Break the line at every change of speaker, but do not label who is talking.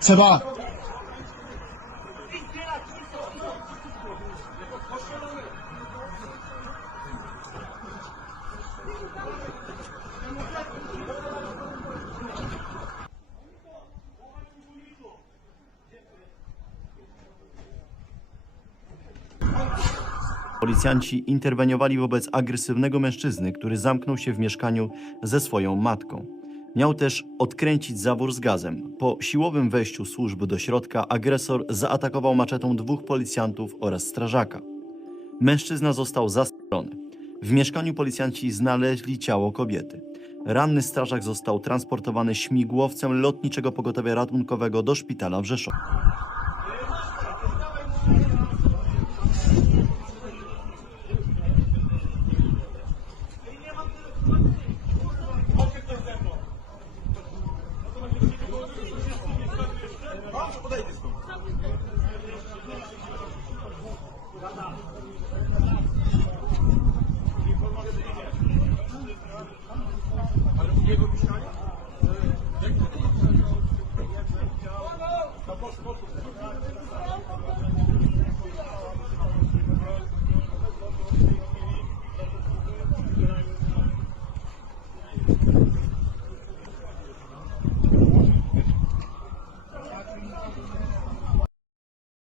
Trzeba.
Policjanci interweniowali wobec agresywnego mężczyzny, który zamknął się w mieszkaniu ze swoją matką. Miał też odkręcić zawór z gazem. Po siłowym wejściu służby do środka agresor zaatakował maczetą dwóch policjantów oraz strażaka. Mężczyzna został zastrzelony. W mieszkaniu policjanci znaleźli ciało kobiety. Ranny strażak został transportowany śmigłowcem lotniczego pogotowia ratunkowego do szpitala w Rzeszowie. Куда идти?